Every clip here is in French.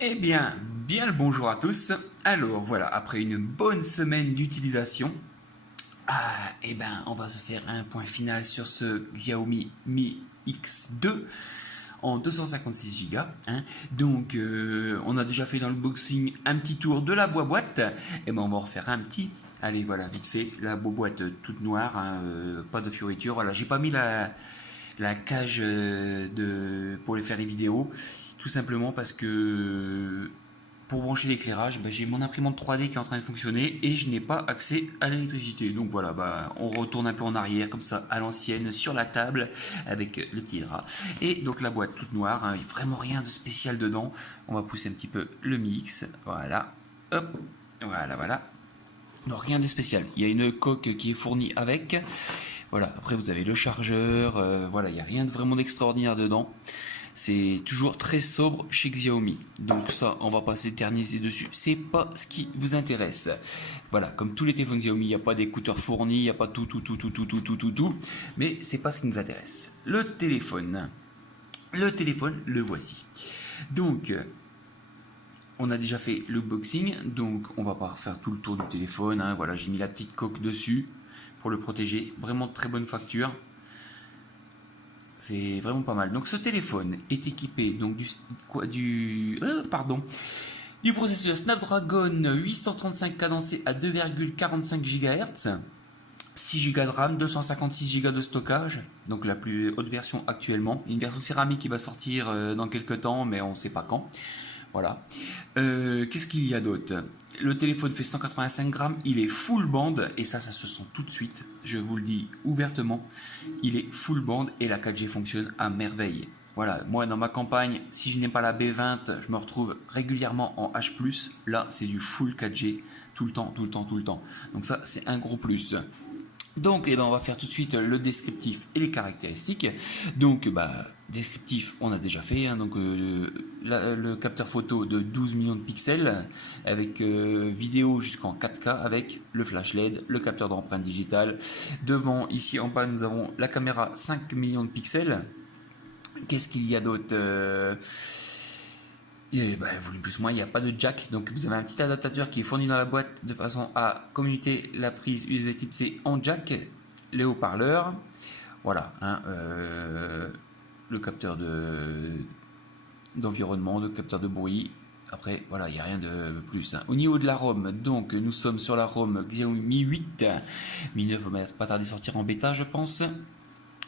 Bien le bonjour à tous. Alors voilà, après une bonne semaine d'utilisation, on va se faire un point final sur ce Xiaomi Mi X2 en 256 Go. Donc, on a déjà fait dans le boxing un petit tour de la boîte. On va en refaire un petit. Allez, voilà, vite fait, la boîte toute noire, pas de fioriture. Voilà, j'ai pas mis la cage pour les faire les vidéos, tout simplement parce que pour brancher l'éclairage, j'ai mon imprimante 3D qui est en train de fonctionner et je n'ai pas accès à l'électricité. Donc voilà, on retourne un peu en arrière comme ça à l'ancienne sur la table avec le petit drap. Et donc la boîte toute noire, il n'y a vraiment rien de spécial dedans. On va pousser un petit peu le mix, voilà, hop, voilà. Non, rien de spécial. Il y a une coque qui est fournie avec. Voilà, après vous avez le chargeur, voilà, il n'y a rien de vraiment d'extraordinaire dedans. C'est toujours très sobre chez Xiaomi. Donc ça, on va pas s'éterniser dessus. C'est pas ce qui vous intéresse. Voilà, comme tous les téléphones Xiaomi, il n'y a pas d'écouteurs fournis, il n'y a pas tout. Mais c'est pas ce qui nous intéresse. Le téléphone, le voici. Donc, on a déjà fait le boxing, donc on va pas refaire tout le tour du téléphone. Voilà, j'ai mis la petite coque dessus pour le protéger. Vraiment très bonne facture. C'est vraiment pas mal. Donc ce téléphone est équipé donc du processeur Snapdragon 835 cadencé à 2,45 GHz, 6 Go de RAM, 256 Go de stockage, donc la plus haute version actuellement. Une version céramique qui va sortir dans quelques temps, mais on ne sait pas quand. Voilà. Qu'est-ce qu'il y a d'autre? Le téléphone fait 185 grammes, il est full band, et ça se sent tout de suite, je vous le dis ouvertement, il est full band et la 4G fonctionne à merveille. Voilà, moi dans ma campagne, si je n'ai pas la B20, je me retrouve régulièrement en H+, là c'est du full 4G, tout le temps. Donc ça c'est un gros plus. Donc on va faire tout de suite le descriptif et les caractéristiques. Donc descriptif on a déjà fait, donc le capteur photo de 12 millions de pixels avec vidéo jusqu'en 4K avec le flash LED, le capteur d'empreinte digitale. Devant ici en bas nous avons la caméra 5 millions de pixels. Qu'est-ce qu'il y a d'autre? Volume plus moins, il n'y a pas de jack, donc vous avez un petit adaptateur qui est fourni dans la boîte de façon à communiquer la prise USB type C en jack, les haut-parleurs, voilà, le capteur d'environnement, le capteur de bruit. Après, voilà, il n'y a rien de plus. Au niveau de la ROM, donc nous sommes sur la ROM Xiaomi Mi 8. Mi 9 va pas tarder à sortir en bêta, je pense.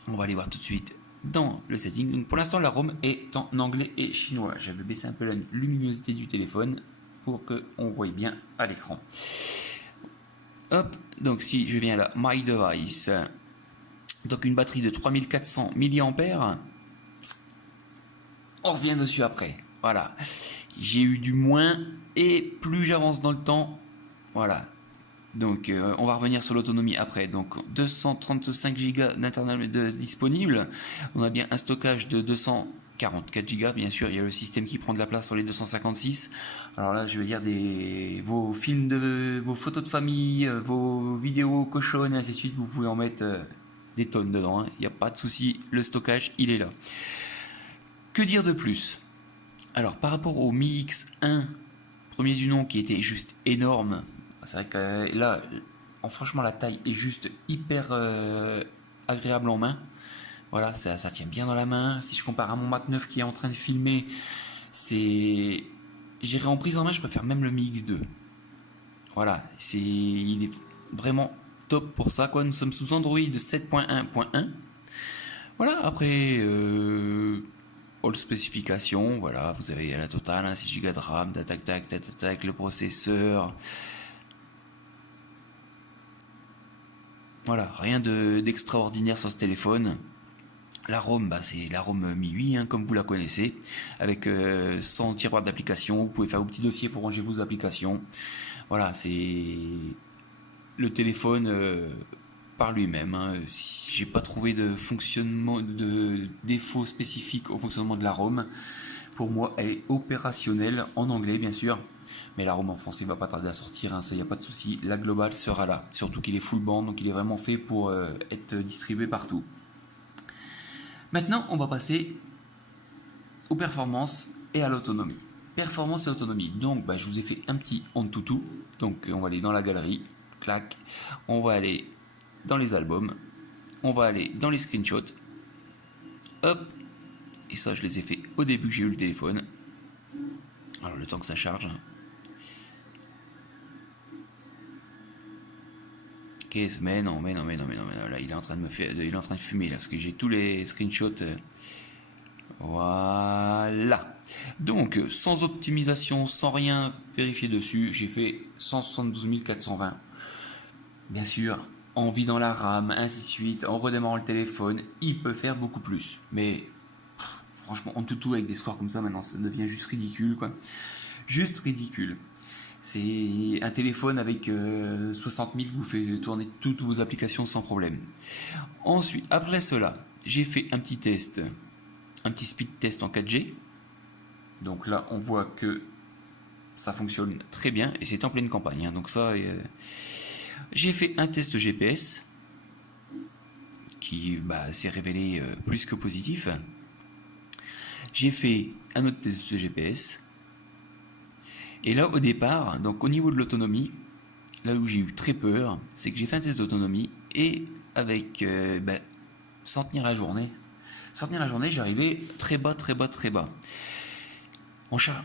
On va aller voir tout de suite dans le setting. Donc pour l'instant la ROM est en anglais et chinois. J'avais baissé un peu la luminosité du téléphone pour qu'on voie bien à l'écran. Hop, donc si je viens là, My Device, donc une batterie de 3400 mAh, on revient dessus après. Voilà, j'ai eu du moins et plus j'avance dans le temps, voilà. Donc on va revenir sur l'autonomie après. Donc 235 Go d'internet disponible. On a bien un stockage de 244 Go. Bien sûr, il y a le système qui prend de la place sur les 256. Alors là, je veux dire vos films, vos photos de famille, vos vidéos cochonnes, et ainsi de suite. Vous pouvez en mettre des tonnes dedans. Il n'y a pas de souci. Le stockage, il est là. Que dire de plus? Alors par rapport au Mi X1, premier du nom, qui était juste énorme. C'est vrai que là, franchement, la taille est juste hyper agréable en main. Voilà, ça tient bien dans la main. Si je compare à mon Mac 9 qui est en train de filmer, j'irai en prise en main, je préfère même le Mi X2. Voilà, il est vraiment top pour ça, quoi. Nous sommes sous Android 7.1.1. Voilà, après, all spécifications, voilà, vous avez la totale, 6 Go de RAM, tac, le processeur. Voilà, rien d'extraordinaire sur ce téléphone. La ROM, c'est la ROM Mi 8, comme vous la connaissez, avec 100 tiroirs d'applications. Vous pouvez faire vos petits dossiers pour ranger vos applications. Voilà, c'est le téléphone par lui-même. J'ai pas trouvé de fonctionnement, de défaut spécifique au fonctionnement de la ROM. Pour moi, elle est opérationnelle, en anglais bien sûr, mais la ROM en français va pas tarder à sortir, ça y a pas de souci. La globale sera là, surtout qu'il est full band, donc il est vraiment fait pour être distribué partout. Maintenant, on va passer aux performances et à l'autonomie. performance et autonomie. Donc je vous ai fait un petit Antutu. Donc on va aller dans la galerie, clac, on va aller dans les albums, on va aller dans les screenshots, hop, et ça je les ai fait au début que j'ai eu le téléphone. Alors le temps que ça charge. Qu'est-ce, mais non, là il est en train de me faire, il est en train de fumer là, parce que j'ai tous les screenshots. Voilà. Donc, sans optimisation, sans rien vérifier dessus, j'ai fait 172 420. Bien sûr, en vidant la RAM, ainsi de suite, en redémarrant le téléphone, il peut faire beaucoup plus. Mais franchement, en tout avec des scores comme ça, maintenant, ça devient juste ridicule, quoi. Juste ridicule. C'est un téléphone avec 60 000 qui vous fait tourner toutes vos applications sans problème. Ensuite, après cela, j'ai fait un petit test. Un petit speed test en 4G. Donc là, on voit que ça fonctionne très bien et c'est en pleine campagne. Donc ça, j'ai fait un test GPS qui s'est révélé plus que positif. J'ai fait un autre test GPS. Et là, au départ, donc au niveau de l'autonomie, là où j'ai eu très peur, c'est que j'ai fait un test d'autonomie et avec sans tenir la journée. Sans tenir la journée, j'arrivais très bas.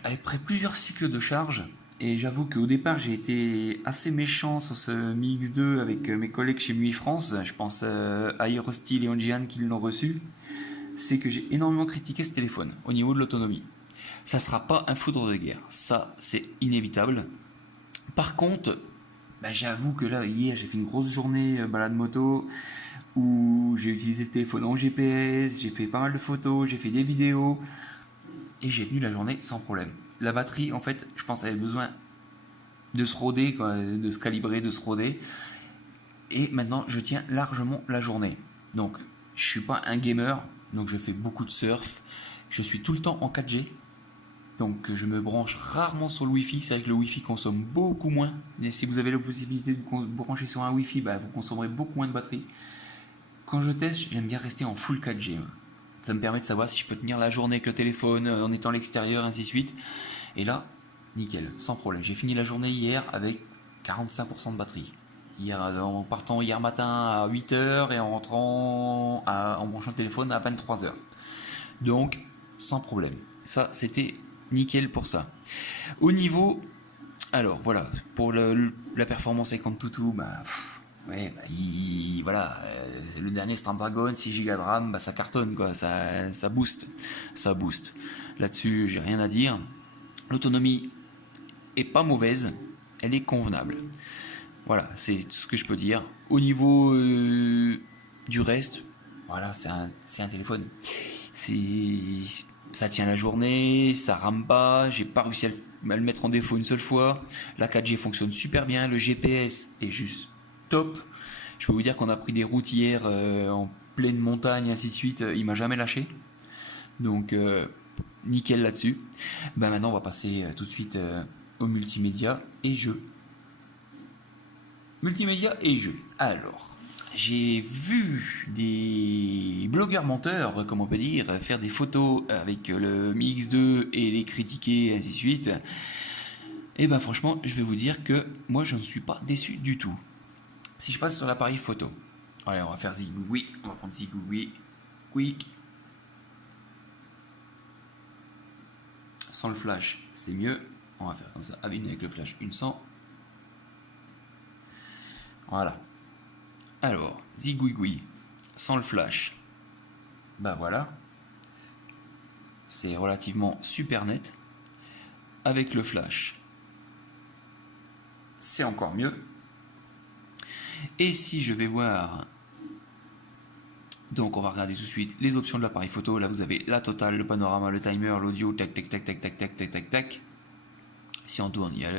Après plusieurs cycles de charge, et j'avoue qu'au départ j'ai été assez méchant sur ce Mi X2 avec mes collègues chez MUI France, je pense à Aerostyle et Onjian qui l'ont reçu, c'est que j'ai énormément critiqué ce téléphone au niveau de l'autonomie. Ça sera pas un foudre de guerre, ça c'est inévitable. Par contre, j'avoue que là, hier j'ai fait une grosse journée balade moto, où j'ai utilisé le téléphone en GPS, j'ai fait pas mal de photos, j'ai fait des vidéos, et j'ai tenu la journée sans problème. La batterie, en fait, je pense, avait besoin de se roder, quoi, de se calibrer, de se roder, et maintenant, je tiens largement la journée. Donc, je suis pas un gamer, donc je fais beaucoup de surf, je suis tout le temps en 4G, donc je me branche rarement sur le Wi-Fi. C'est vrai que le Wi-Fi consomme beaucoup moins, et si vous avez la possibilité de vous brancher sur un Wi-Fi, vous consommerez beaucoup moins de batterie. Quand je teste, j'aime bien rester en full 4G. Ça me permet de savoir si je peux tenir la journée avec le téléphone, en étant à l'extérieur, ainsi de suite. Et là, nickel, sans problème. J'ai fini la journée hier avec 45% de batterie. Hier, en partant hier matin à 8h et en rentrant, en branchant le téléphone à 23h. Donc, sans problème. Ça, c'était nickel pour ça. Au niveau... Alors, voilà, pour la performance avec Antutu, ouais, voilà, le dernier Snapdragon, 6 Go de RAM, ça cartonne, quoi, ça booste. Là-dessus, j'ai rien à dire. L'autonomie est pas mauvaise, elle est convenable. Voilà, c'est tout ce que je peux dire. Au niveau du reste, voilà, c'est un téléphone. Ça tient la journée, ça rame pas, j'ai pas réussi à le mettre en défaut une seule fois. La 4G fonctionne super bien, le GPS est juste top. Je peux vous dire qu'on a pris des routes hier en pleine montagne, ainsi de suite. Il m'a jamais lâché. Donc, nickel là-dessus. Maintenant, on va passer tout de suite au multimédia et jeux. Multimédia et jeux. Alors, j'ai vu des blogueurs menteurs, comme on peut dire, faire des photos avec le Mi X2 et les critiquer, ainsi de suite. Et franchement, je vais vous dire que moi, je ne suis pas déçu du tout. Si je passe sur l'appareil photo, allez, on va faire Zigouigui, on va prendre Zigouigui, quick. Sans le flash, c'est mieux. On va faire comme ça, une avec le flash, une sans. Voilà. Alors, Zigouigui, sans le flash, voilà. C'est relativement super net. Avec le flash, c'est encore mieux. Et si je vais voir, donc on va regarder tout de suite les options de l'appareil photo. Là vous avez la totale, le panorama, le timer, l'audio, tac. Si on tourne, il y a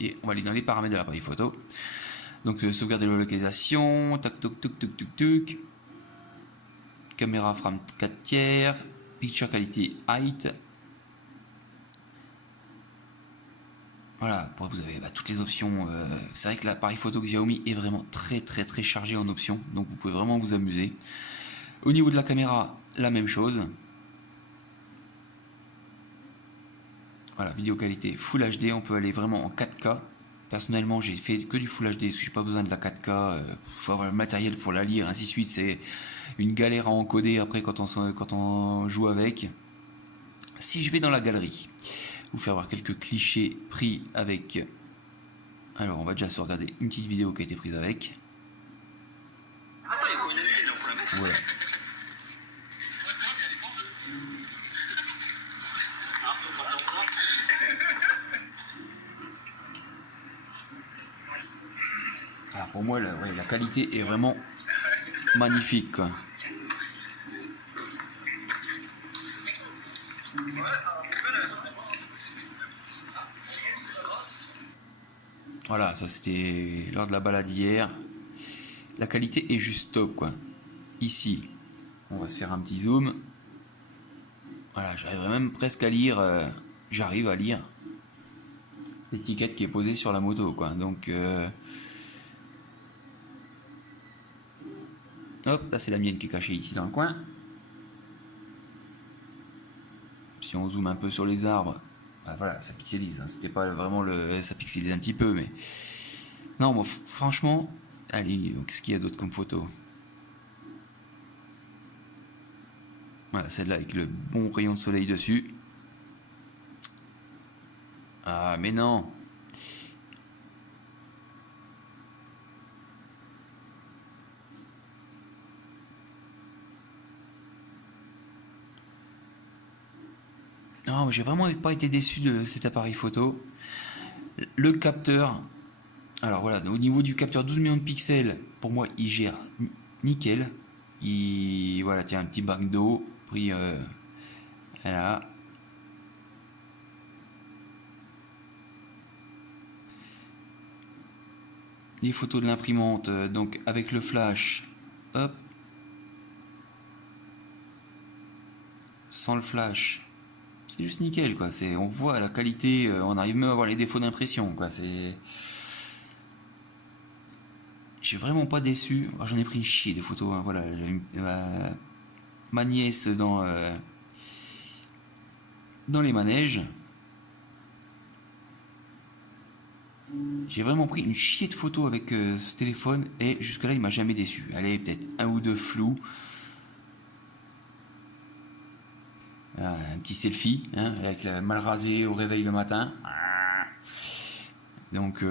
et on va aller dans les paramètres de l'appareil photo. Donc sauvegarder la localisation, tac. Caméra frame 4 tiers, picture quality height. Voilà, vous avez toutes les options. C'est vrai que l'appareil photo Xiaomi est vraiment très chargé en options, donc vous pouvez vraiment vous amuser. Au niveau de la caméra, la même chose. Voilà, vidéo qualité Full HD, on peut aller vraiment en 4K. Personnellement, j'ai fait que du Full HD, parce que j'ai pas besoin de la 4K. Faut avoir le matériel pour la lire, ainsi de suite. C'est une galère à encoder après quand on joue avec. Si je vais dans la galerie, vous faire voir quelques clichés pris avec. Alors, on va déjà se regarder une petite vidéo qui a été prise avec. Voilà. Alors pour moi, la qualité est vraiment magnifique, quoi. Voilà, ça c'était lors de la balade hier. La qualité est juste top, quoi. Ici, on va se faire un petit zoom. Voilà, j'arriverai même presque à lire. J'arrive à lire l'étiquette qui est posée sur la moto, quoi. Donc, hop, là c'est la mienne qui est cachée ici dans le coin. Si on zoome un peu sur les arbres, bah voilà, ça pixelise. Hein. C'était pas vraiment ça pixelise un petit peu, mais non, moi, franchement, allez, qu'est-ce qu'il y a d'autre comme photo? Voilà, celle-là avec le bon rayon de soleil dessus. Ah, mais non. Non, j'ai vraiment pas été déçu de cet appareil photo. Le capteur, alors voilà, au niveau du capteur 12 millions de pixels, pour moi, il gère nickel. Voilà, tiens, un petit bac d'eau, pris voilà. Les photos de l'imprimante, donc avec le flash, hop, sans le flash, c'est juste nickel, quoi. On voit la qualité, on arrive même à voir les défauts d'impression, quoi. Je suis vraiment pas déçu. Oh, j'en ai pris une chier de photos, hein. Voilà, ma nièce dans les manèges. J'ai vraiment pris une chier de photos avec ce téléphone et jusque-là il m'a jamais déçu. Allez, peut-être un ou deux flous. Un petit selfie, hein, avec la mal rasée au réveil le matin. Donc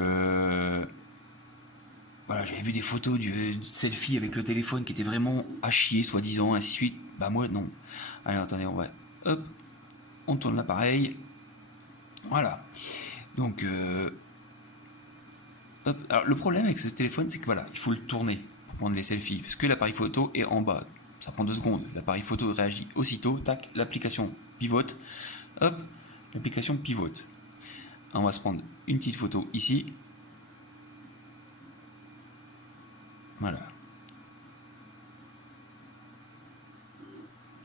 voilà, j'avais vu des photos du selfie avec le téléphone qui était vraiment à chier, soi-disant, ainsi de suite. Bah moi non. Allez, attendez, on va. Hop, on tourne l'appareil. Voilà. Donc hop. Alors le problème avec ce téléphone, c'est que voilà, il faut le tourner pour prendre les selfies, parce que l'appareil photo est en bas. Ça prend 2 secondes. L'appareil photo réagit aussitôt. Tac, l'application pivote. Hop, l'application pivote. On va se prendre une petite photo ici. Voilà.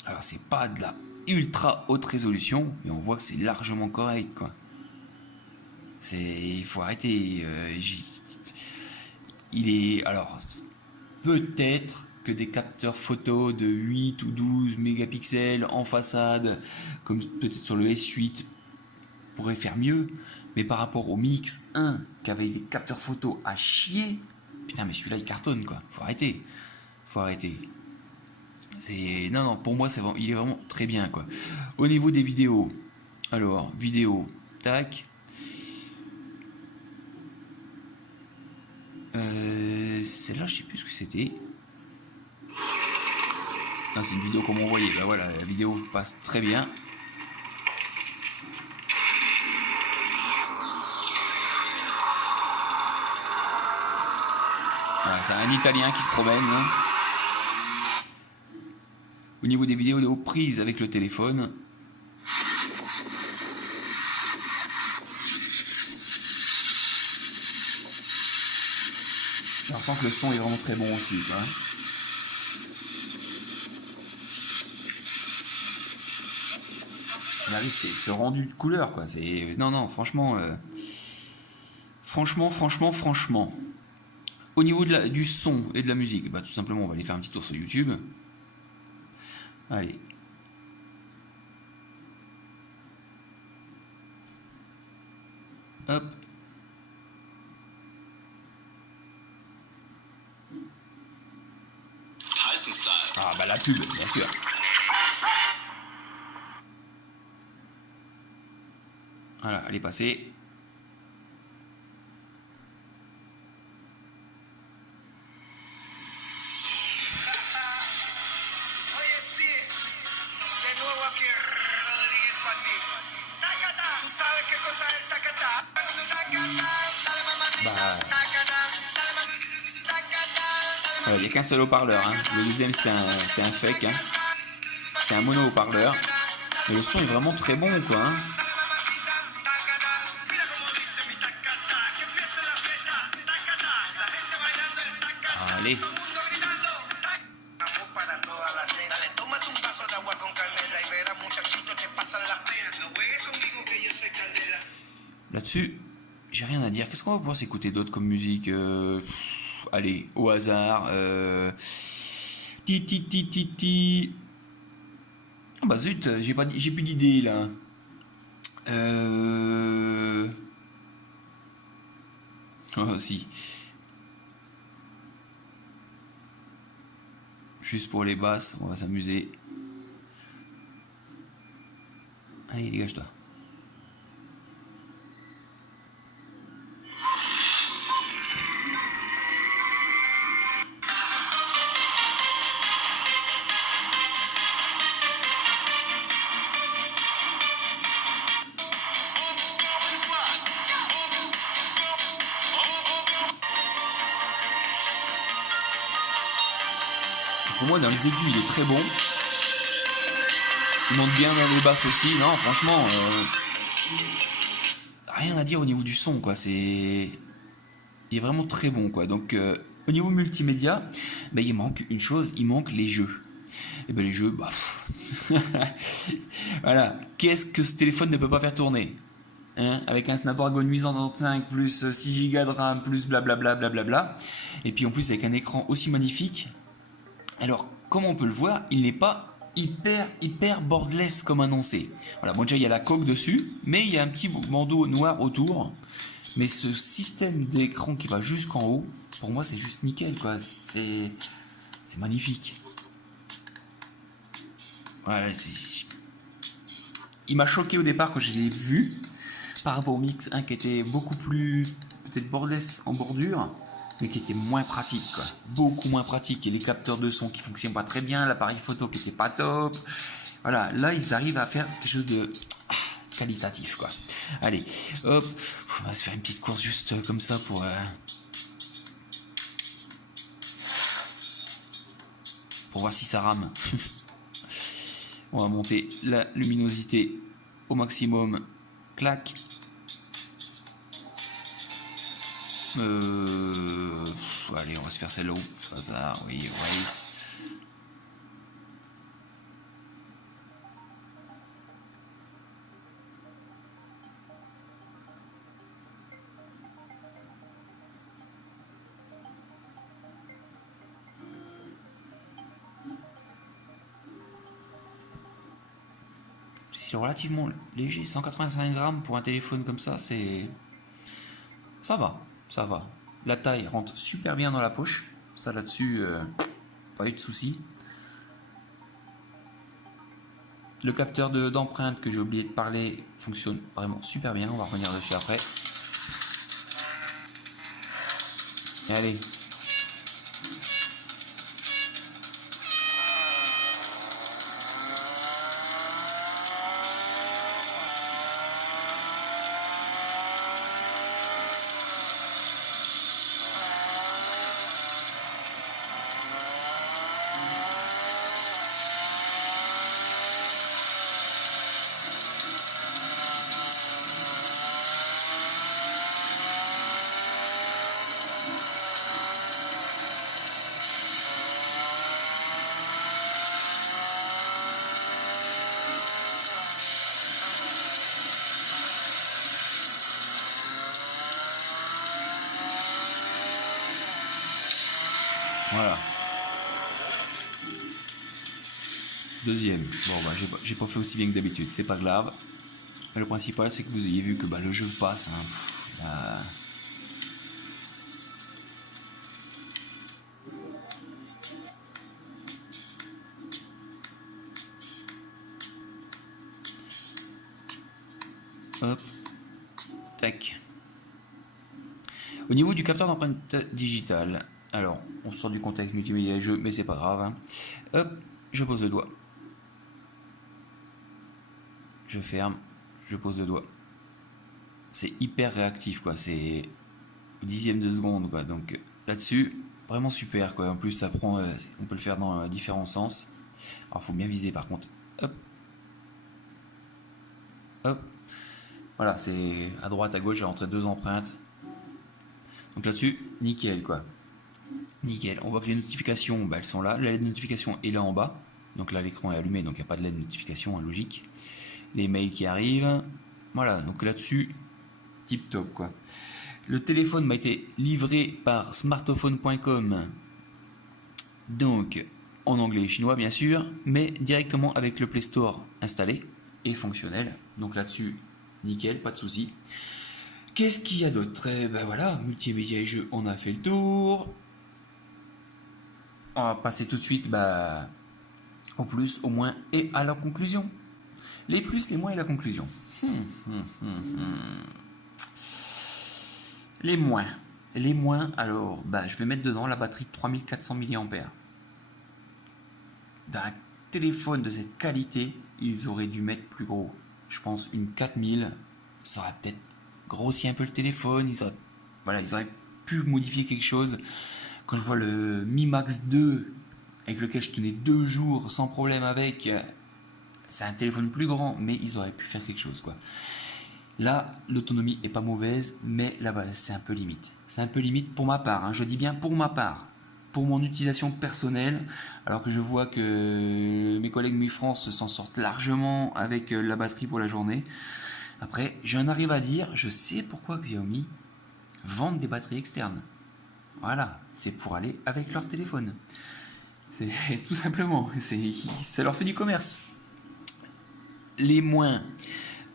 Alors c'est pas de la ultra haute résolution, mais on voit que c'est largement correct, quoi. Il faut arrêter. Il est alors peut-être que des capteurs photo de 8 ou 12 mégapixels en façade, comme peut-être sur le S8, pourraient faire mieux. Mais par rapport au Mi X1 qui avait des capteurs photo à chier, putain, mais celui-là il cartonne, quoi. Faut arrêter. Faut arrêter. Non, pour moi il est vraiment très bien, quoi. Au niveau des vidéos, alors vidéo, tac. Celle-là, je sais plus ce que c'était. C'est une vidéo qu'on m'a envoyée. Bah voilà, la vidéo passe très bien. Voilà, c'est un Italien qui se promène. Hein. Au niveau des vidéos prises avec le téléphone. On sent que le son est vraiment très bon aussi, quoi. Là, c'était ce rendu de couleur, quoi. Non, franchement, franchement. Au niveau du son et de la musique, bah tout simplement, on va aller faire un petit tour sur YouTube. Allez. Hop. Ah bah la pub, bien sûr. Voilà, elle est passée. Il n'y a qu'un seul haut-parleur. Hein. Le deuxième, c'est un fake. Hein. C'est un mono haut-parleur. Mais le son est vraiment très bon, quoi. Hein. Allez. Là-dessus, j'ai rien à dire. Qu'est-ce qu'on va pouvoir s'écouter d'autre comme musique allez, au hasard. Oh bah zut, j'ai plus d'idée là. Oh si. Juste pour les basses, on va s'amuser. Allez, dégage-toi. Pour moi, dans les aigus, il est très bon. Il monte bien dans les basses aussi. Non, franchement, rien à dire au niveau du son, quoi. Il est vraiment très bon, quoi. Donc, au niveau multimédia, ben, il manque une chose, il manque les jeux. Et ben les jeux, bah, voilà. Qu'est-ce que ce téléphone ne peut pas faire tourner, hein, avec un Snapdragon 895 plus 6 Go de RAM plus blablabla, blablabla. Et puis en plus avec un écran aussi magnifique. Alors, comme on peut le voir, il n'est pas hyper borderless comme annoncé. Voilà, bon déjà il y a la coque dessus, mais il y a un petit bandeau noir autour. Mais ce système d'écran qui va jusqu'en haut, pour moi c'est juste nickel, quoi. C'est magnifique. Voilà, il m'a choqué au départ quand je l'ai vu, par rapport au Mix 1 qui était beaucoup plus peut-être borderless en bordure, mais qui était moins pratique, quoi. Beaucoup moins pratique. Et les capteurs de son qui fonctionnent pas très bien, l'appareil photo qui était pas top. Voilà, là ils arrivent à faire quelque chose de qualitatif, quoi. Allez, hop, on va se faire une petite course juste comme ça pour voir si ça rame. On va monter la luminosité au maximum. Clac. Allez, on va se faire celle-là. Ça, oui, race. C'est relativement léger, 185 grammes pour un téléphone comme ça, ça va. La taille rentre super bien dans la poche, ça là-dessus, pas eu de soucis. Le capteur d'empreinte que j'ai oublié de parler fonctionne vraiment super bien, on va revenir dessus après. Et allez. Voilà. Deuxième. Bon, bah, j'ai pas fait aussi bien que d'habitude, c'est pas grave. Mais le principal, c'est que vous ayez vu que bah, le jeu passe. Hein. Hop. Tac. Au niveau du capteur d'empreinte digitale, alors on sort du contexte multimédia et jeu, mais c'est pas grave. Hein. Hop, je pose le doigt. Je ferme, je pose le doigt. C'est hyper réactif, quoi. C'est au dixième de seconde, quoi. Donc là-dessus, vraiment super, quoi. En plus, ça prend, on peut le faire dans différents sens. Alors, faut bien viser, par contre. Hop, hop. Voilà, c'est à droite, à gauche, j'ai rentré 2 empreintes. Donc là-dessus, nickel, quoi. Nickel. On voit que les notifications, bah, elles sont là. La LED de notification est là en bas. Donc là, l'écran est allumé, donc il n'y a pas de LED de notification, hein, logique. Les mails qui arrivent. Voilà, donc là-dessus, tip top, quoi. Le téléphone m'a été livré par smartophone.com. Donc, en anglais et chinois, bien sûr, mais directement avec le Play Store installé et fonctionnel. Donc là-dessus, nickel, pas de souci. Qu'est-ce qu'il y a d'autre? Ben voilà, multimédia et jeux, on a fait le tour. On va passer tout de suite au plus, au moins et à la conclusion. Les plus, les moins et la conclusion. Les moins. Les moins, alors, je vais mettre dedans la batterie de 3400 mAh. Dans un téléphone de cette qualité, ils auraient dû mettre plus gros. Je pense une 4000, ça aurait peut-être grossi un peu le téléphone. Ils auraient pu modifier quelque chose. Quand je vois le Mi Max 2, avec lequel je tenais 2 jours sans problème avec, c'est un téléphone plus grand, mais ils auraient pu faire quelque chose, quoi. Là, l'autonomie est pas mauvaise, mais là-bas, c'est un peu limite. C'est un peu limite pour ma part, hein. Je dis bien pour ma part. Pour mon utilisation personnelle, alors que je vois que mes collègues Mi France s'en sortent largement avec la batterie pour la journée. Après, j'en arrive à dire, je sais pourquoi Xiaomi vendent des batteries externes. Voilà, c'est pour aller avec leur téléphone. C'est tout simplement, ça leur fait du commerce. Les moins,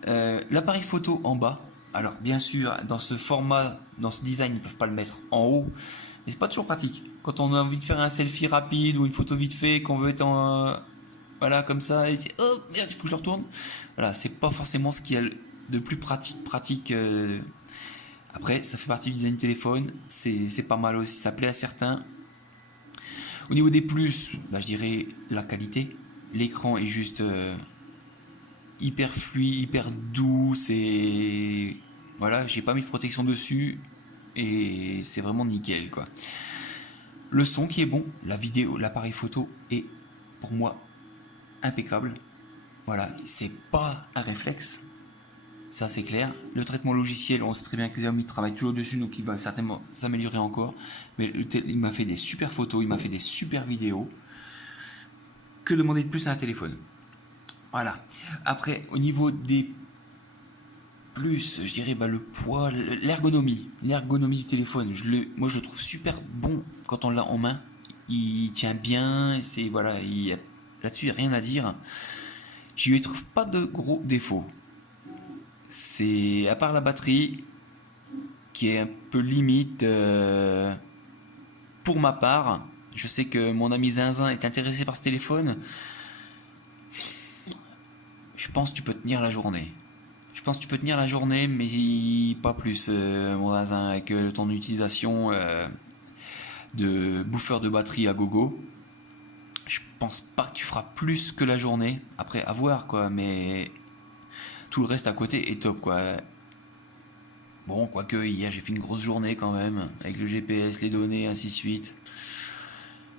l'appareil photo en bas. Alors bien sûr, dans ce format, dans ce design, ils ne peuvent pas le mettre en haut, mais c'est pas toujours pratique. Quand on a envie de faire un selfie rapide ou une photo vite fait, qu'on veut être en voilà comme ça, et c'est oh merde, il faut que je le retourne. Voilà, c'est pas forcément ce qu'il y a de plus pratique. Après, ça fait partie du design du téléphone, c'est pas mal aussi, ça plaît à certains. Au niveau des plus, je dirais la qualité. L'écran est juste hyper fluide, hyper doux. Voilà, j'ai pas mis de protection dessus et c'est vraiment nickel, quoi. Le son qui est bon, la vidéo, l'appareil photo est pour moi impeccable. Voilà, c'est pas un réflexe. Ça c'est clair. Le traitement logiciel, on sait très bien que Xiaomi travaille toujours dessus, donc il va certainement s'améliorer encore. Mais il m'a fait des super photos, il m'a fait des super vidéos. Que demander de plus à un téléphone? Voilà. Après, au niveau des plus, je dirais le poids, l'ergonomie. L'ergonomie du téléphone, moi je le trouve super bon quand on l'a en main. Il tient bien, là-dessus il n'y a rien à dire. Je lui trouve pas de gros défauts. C'est à part la batterie qui est un peu limite pour ma part. Je sais que mon ami Zinzin est intéressé par ce téléphone. Je pense que tu peux tenir la journée. Mais pas plus, mon Zinzin, avec ton utilisation de bouffeur de batterie à gogo. Je pense pas que tu feras plus que la journée. Après, à voir, quoi, mais tout le reste à côté est top, quoi. Bon, quoique hier j'ai fait une grosse journée quand même, avec le GPS, les données, ainsi de suite.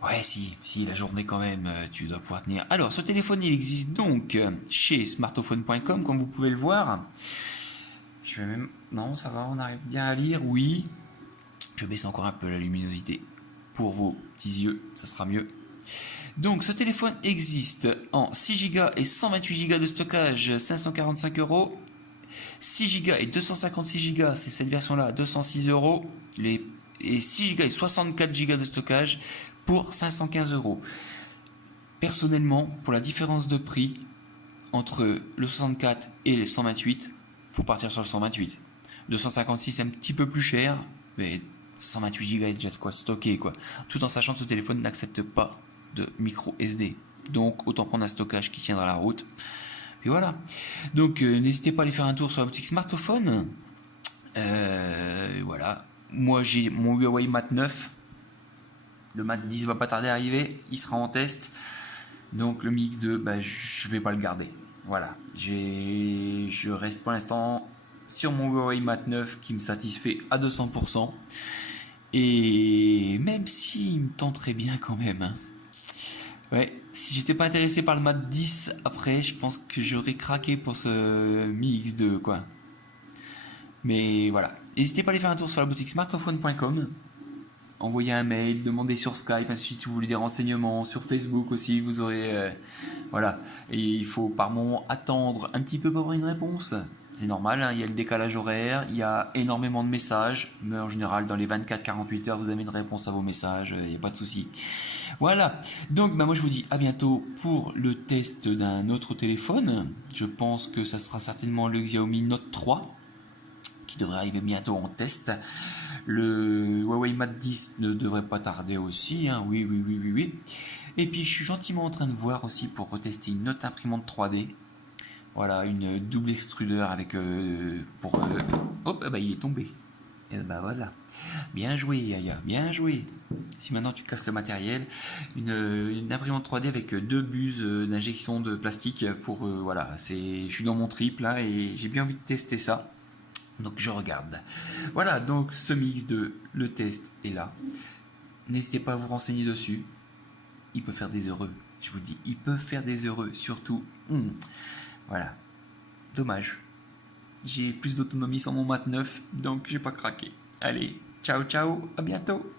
Ouais, si, la journée quand même, tu dois pouvoir tenir. Alors, ce téléphone, il existe donc chez smartophone.com, comme vous pouvez le voir. Je vais même... Non, ça va, on arrive bien à lire, oui. Je baisse encore un peu la luminosité pour vos petits yeux, ça sera mieux. Donc, ce téléphone existe en 6 Go et 128 Go de stockage, 545 €. 6 Go et 256 Go, c'est cette version-là, 206 €. Et 6 Go et 64 Go de stockage pour 515 €. Personnellement, pour la différence de prix entre le 64 et le 128, faut partir sur le 128. 256 un petit peu plus cher, mais 128 Go est déjà de quoi stocker, quoi. Tout en sachant que ce téléphone n'accepte pas de micro SD. Donc autant prendre un stockage qui tiendra la route. Puis voilà. Donc n'hésitez pas à aller faire un tour sur la boutique smartphone. Voilà. Moi j'ai mon Huawei Mate 9. Le Mate 10 va pas tarder à arriver. Il sera en test. Donc le Mi X2, bah, je vais pas le garder. Voilà. Je reste pour l'instant sur mon Huawei Mate 9 qui me satisfait à 200%. Et même s'il me tenterait bien quand même. Hein. Ouais, si j'étais pas intéressé par le Mate 10 après, je pense que j'aurais craqué pour ce Mi X2 quoi. Mais voilà. N'hésitez pas à aller faire un tour sur la boutique smartphone.com. Envoyez un mail, demandez sur Skype, ainsi de suite si vous voulez des renseignements. Sur Facebook aussi, vous aurez. Voilà. Et il faut par moment attendre un petit peu pour avoir une réponse. C'est normal, hein, il y a le décalage horaire, il y a énormément de messages, mais en général, dans les 24-48 heures, vous avez une réponse à vos messages, il n'y a pas de souci. Voilà, donc moi je vous dis à bientôt pour le test d'un autre téléphone. Je pense que ça sera certainement le Xiaomi Note 3, qui devrait arriver bientôt en test. Le Huawei Mate 10 ne devrait pas tarder aussi, hein. Oui. Et puis je suis gentiment en train de voir aussi pour retester une autre imprimante 3D. Voilà, une double extrudeur avec hop, bah, il est tombé. Et bah voilà. Bien joué, Yaya, bien joué. Si maintenant tu casses le matériel, une imprimante 3D avec deux buses d'injection de plastique pour voilà, je suis dans mon trip là et j'ai bien envie de tester ça. Donc je regarde. Voilà, donc ce mix de le test est là. N'hésitez pas à vous renseigner dessus. Il peut faire des heureux. Je vous dis, il peut faire des heureux, surtout. Voilà. Dommage. J'ai plus d'autonomie sur mon Mate 9, donc j'ai pas craqué. Allez, ciao, à bientôt.